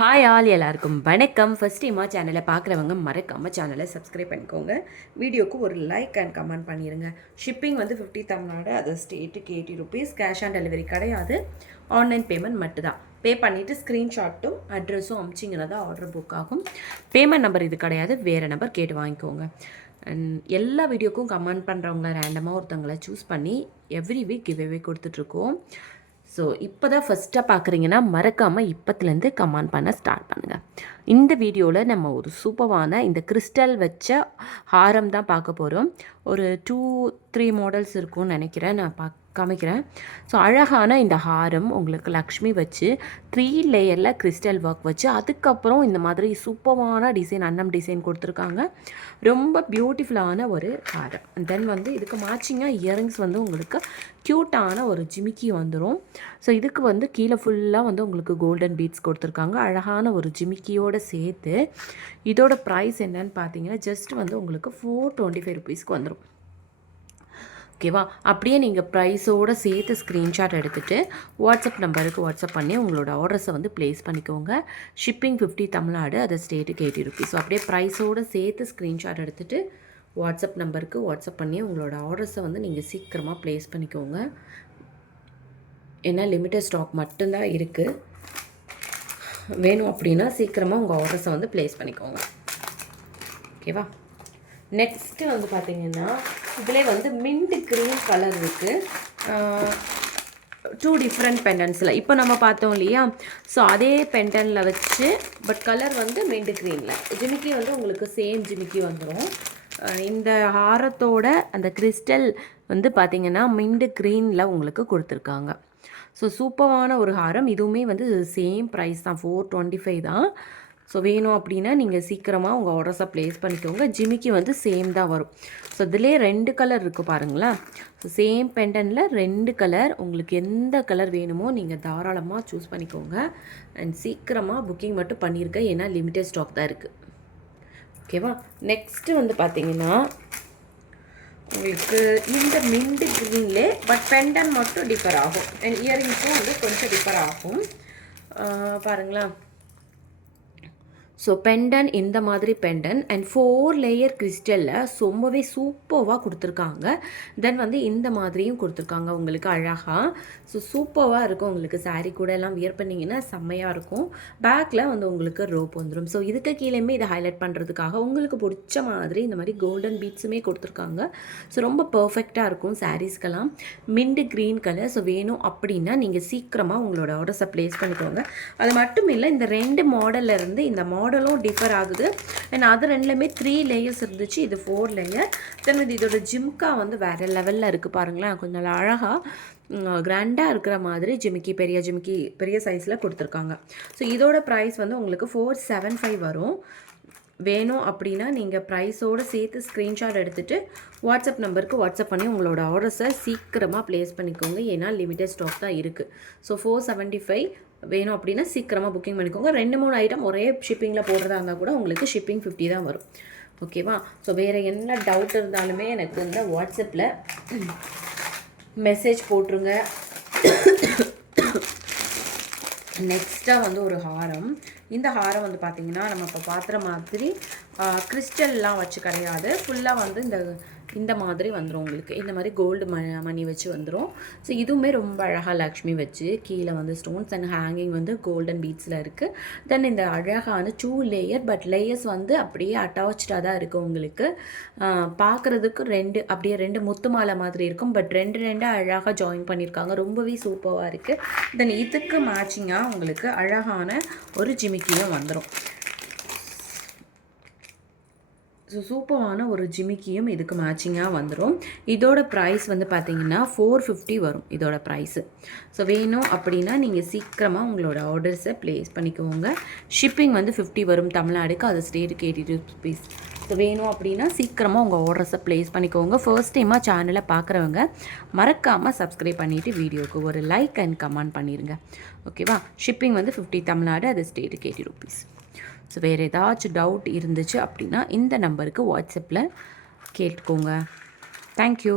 Hi all எல்லாருக்கும் வணக்கம். First டைமாக சேனலை பார்க்குறவங்க மறக்காமல் சேனலை சப்ஸ்கிரைப் பண்ணிக்கோங்க. வீடியோக்கு ஒரு லைக் அண்ட் கமெண்ட் பண்ணிடுங்க. ஷிப்பிங் வந்து 50 தமிழ்நாடு, அது ஸ்டேட்டுக்கு 80 ருபீஸ். கேஷ் ஆன் டெலிவரி கிடையாது, ஆன்லைன் பேமெண்ட் மட்டும்தான். பே பண்ணிவிட்டு ஸ்க்ரீன்ஷாட்டும் அட்ரஸும் அமிச்சிங்கன்னா தான் ஆர்டர் புக் ஆகும். பேமெண்ட் நம்பர் இது கிடையாது, வேறு நம்பர் கேட்டு வாங்கிக்கோங்க. அண்ட் எல்லா வீடியோக்கும் கமெண்ட் பண்ணுறவங்கள ரேண்டமாக ஒருத்தவங்களை சூஸ் பண்ணி எவ்ரி வீக் கிவ்அவே கொடுத்துட்ருக்கோம். ஸோ இப்போ தான் ஃபஸ்ட்டாக பார்க்குறீங்கன்னா மறக்காமல் இப்போத்துலேருந்து கமெண்ட் பண்ண ஸ்டார்ட் பண்ணுங்கள். இந்த வீடியோவில் நம்ம ஒரு சூப்பரான இந்த கிறிஸ்டல் வச்ச ஹாரம் தான் பார்க்க போகிறோம். ஒரு 2-3 மாடல்ஸ் இருக்கும்னு நினைக்கிறேன், நான் காமிக்கிறேன். ஸோ அழகான இந்த ஹாரம் உங்களுக்கு லக்ஷ்மி வச்சு 3 லேயரில் கிறிஸ்டல் ஒர்க் வச்சு அதுக்கப்புறம் இந்த மாதிரி சூப்பரான டிசைன் அன்னம் டிசைன் கொடுத்துருக்காங்க. ரொம்ப பியூட்டிஃபுல்லான ஒரு ஹாரம். தென் வந்து இதுக்கு மேட்சிங்காக இயரிங்ஸ் வந்து உங்களுக்கு க்யூட்டான ஒரு ஜிமிக்கி வந்துடும். ஸோ இதுக்கு வந்து கீழே ஃபுல்லாக வந்து உங்களுக்கு கோல்டன் பீட்ஸ் கொடுத்துருக்காங்க, அழகான ஒரு ஜிமிக்கியோடு சேர்த்து. இதோட ப்ரைஸ் என்னன்னு பார்த்தீங்கன்னா ஜஸ்ட் வந்து உங்களுக்கு 425 ருபீஸ்க்கு வந்துடும். ஓகேவா? அப்படியே நீங்கள் ப்ரைஸோடு சேர்த்து ஸ்க்ரீன்ஷாட் எடுத்துகிட்டு வாட்ஸ்அப் நம்பருக்கு வாட்ஸ்அப் பண்ணி உங்களோட ஆர்டர்ஸை வந்து ப்ளேஸ் பண்ணிக்கோங்க. ஷிப்பிங் 50 தமிழ்நாடு, அது ஸ்டேட்டுக்கு 80 ருபீஸ். ஸோ அப்படியே ப்ரைஸோடு சேர்த்து ஸ்க்ரீன்ஷாட் எடுத்துகிட்டு வாட்ஸ்அப் நம்பருக்கு வாட்ஸ்அப் பண்ணி உங்களோட ஆர்டர்ஸை வந்து நீங்கள் சீக்கிரமாக ப்ளேஸ் பண்ணிக்கோங்க. ஏன்னா லிமிட்டட் ஸ்டாக் மட்டும்தான் இருக்குது. வேணும் அப்படின்னா சீக்கிரமாக உங்கள் ஆர்டர்ஸை வந்து ப்ளேஸ் பண்ணிக்கோங்க. ஓகேவா? நெக்ஸ்ட்டு வந்து பார்த்திங்கன்னா இதிலே வந்து மின்ட் க்ரீன் கலர் இருக்குது. 2 டிஃப்ரெண்ட் பெண்டன்ஸில் இப்போ நம்ம பார்த்தோம் இல்லையா? ஸோ அதே பெண்டனில் வச்சு பட் கலர் வந்து மின்ட் க்ரீனில். ஜிமிக்கி வந்து உங்களுக்கு சேம் ஜிமிக்கி வந்துடும். இந்த ஹாரத்தோட அந்த கிறிஸ்டல் வந்து பார்த்திங்கன்னா மின்ட் க்ரீனில் உங்களுக்கு கொடுத்துருக்காங்க. ஸோ சூப்பரான ஒரு ஹாரம். இதுவுமே வந்து சேம் ப்ரைஸ் தான், 425 தான். ஸோ வேணும் அப்படின்னா நீங்கள் சீக்கிரமாக உங்கள் ஆர்டர்ஸை ப்ளேஸ் பண்ணிக்கோங்க. ஜிமிக்கி வந்து சேம் தான் வரும். ஸோ இதிலே 2 கலர் இருக்குது பாருங்களேன். ஸோ சேம் பெண்டனில் 2 கலர். உங்களுக்கு எந்த கலர் வேணுமோ நீங்கள் தாராளமாக சூஸ் பண்ணிக்கோங்க. அண்ட் சீக்கிரமாக புக்கிங் மட்டும் பண்ணியிருக்கேன், ஏன்னா லிமிட்டட் ஸ்டாக் தான் இருக்குது. ஓகேவா? நெக்ஸ்ட்டு வந்து பார்த்திங்கன்னா உங்களுக்கு இந்த மின்ட் க்ரீன்லே பட் பெண்டன் மட்டும் டிஃபர் ஆகும். அண்ட் இயரிங்ஸும் வந்து கொஞ்சம் டிஃபர் ஆகும். பாருங்களேன். ஸோ பெண்டன் இந்த மாதிரி பெண்டன் அண்ட் 4 லேயர் கிறிஸ்டலில் ரொம்பவே சூப்பராக கொடுத்துருக்காங்க. தென் வந்து இந்த மாதிரியும் கொடுத்துருக்காங்க உங்களுக்கு அழகாக. ஸோ சூப்பராக இருக்கும். உங்களுக்கு சாரீ கூட எல்லாம் வியர் பண்ணிங்கன்னா செம்மையாக இருக்கும். பேக்கில் வந்து உங்களுக்கு ரோப் வந்துடும். ஸோ இதுக்கு கீழேயுமே இதை ஹைலைட் பண்ணுறதுக்காக உங்களுக்கு பிடிச்ச மாதிரி இந்த மாதிரி கோல்டன் பீட்ஸுமே கொடுத்துருக்காங்க. ஸோ ரொம்ப பர்ஃபெக்டாக இருக்கும் சாரீஸ்க்கெல்லாம். Mint green colour. ஸோ வேணும் அப்படின்னா நீங்கள் சீக்கிரமாக உங்களோட ஆர்டர்ஸை ப்ளேஸ் பண்ணிக்கோங்க. அது மட்டும் இல்லை, இந்த 2 மாடலில் இருந்து இந்த மாடலும் டிஃபர் ஆகுது. அண்ட் அது 2லேயுமே 3 லேயர்ஸ் இருந்துச்சு, இது 4 லேயர். தென் வந்து இதோட ஜிம்கா வந்து வேறு லெவலில் இருக்குது பாருங்களேன். கொஞ்சம் அழகாக கிராண்டாக இருக்கிற மாதிரி ஜிமிக்கி, பெரிய சைஸில் கொடுத்துருக்காங்க. ஸோ இதோட ப்ரைஸ் வந்து உங்களுக்கு 475 வரும். வேணும் அப்படின்னா நீங்கள் ப்ரைஸோடு சேர்த்து ஸ்க்ரீன்ஷாட் எடுத்துகிட்டு வாட்ஸ்அப் நம்பருக்கு வாட்ஸ்அப் பண்ணி உங்களோட ஆர்டர்ஸை சீக்கிரமாக ப்ளேஸ் பண்ணிக்கோங்க, ஏன்னா லிமிட்டட் ஸ்டாக் தான் இருக்குது. ஸோ 475 வேணும் அப்படின்னா சீக்கிரமாக புக்கிங் பண்ணிக்கோங்க. 2-3 ஐட்டம் ஒரே ஷிப்பிங்கில் போடுறதா இருந்தால் கூட உங்களுக்கு ஷிப்பிங் 50 தான் வரும். ஓகேவா? ஸோ வேறு என்ன டவுட் இருந்தாலுமே எனக்கு இந்த வாட்ஸ்அப்பில் மெசேஜ் போட்டுருங்க. நெக்ஸ்ட்டாக வந்து ஒரு ஹாரம். இந்த ஹாரம் வந்து பார்த்திங்கன்னா நம்ம இப்போ பார்க்குற மாதிரி கிறிஸ்டல்லாம் வச்சு கிடையாது. ஃபுல்லாக வந்து இந்த மாதிரி வந்துடும் உங்களுக்கு. இந்த மாதிரி கோல்டு மணி வச்சு வந்துடும். ஸோ இதுவுமே ரொம்ப அழகாக லக்ஷ்மி வச்சு கீழே வந்து ஸ்டோன்ஸ் அண்ட் ஹேங்கிங் வந்து கோல்டன் பீட்ஸில் இருக்குது. தென் இந்த அழகான 2 லேயர் பட் லேயர்ஸ் வந்து அப்படியே அட்டாச்சாக தான் இருக்குது உங்களுக்கு. பார்க்குறதுக்கு 2 முத்து மாலை மாதிரி இருக்கும். பட் 2 அழகாக ஜாயின் பண்ணியிருக்காங்க. ரொம்பவே சூப்பராக இருக்குது. தென் இதுக்கு மேட்சிங்காக உங்களுக்கு அழகான ஒரு ஜிமிக்கியும் வந்துடும். ஸோ சூப்பரான ஒரு ஜிமிக்கியும் இதுக்கு மேட்சிங்காக வந்துடும். இதோட ப்ரைஸ் வந்து பார்த்திங்கன்னா 450 வரும் இதோட ப்ரைஸு. ஸோ வேணும் அப்படின்னா நீங்கள் சீக்கிரமாக உங்களோட ஆர்டர்ஸை ப்ளேஸ் பண்ணிக்கோங்க. ஷிப்பிங் வந்து 50 வரும் தமிழ்நாடுக்கு, அது ஸ்டேட்டுக்கு 80 ருபீஸ். ஸோ வேணும் அப்படின்னா சீக்கிரமாக உங்கள் ஆர்டர்ஸை ப்ளேஸ் பண்ணிக்கோங்க. ஃபர்ஸ்ட் டைமாக சேனலை பார்க்குறவங்க மறக்காமல் சப்ஸ்கிரைப் பண்ணிவிட்டு வீடியோவுக்கு ஒரு லைக் அண்ட் கமெண்ட் பண்ணிடுங்க. ஓகேவா? ஷிப்பிங் வந்து 50 தமிழ்நாடு, அது ஸ்டேட்டுக்கு 80 ருபீஸ். ஸோ வேறு ஏதாச்சும் டவுட் இருந்துச்சு அப்படின்னா இந்த நம்பருக்கு வாட்ஸ்அப்பில் கேட்டுக்கோங்க. தேங்க்யூ.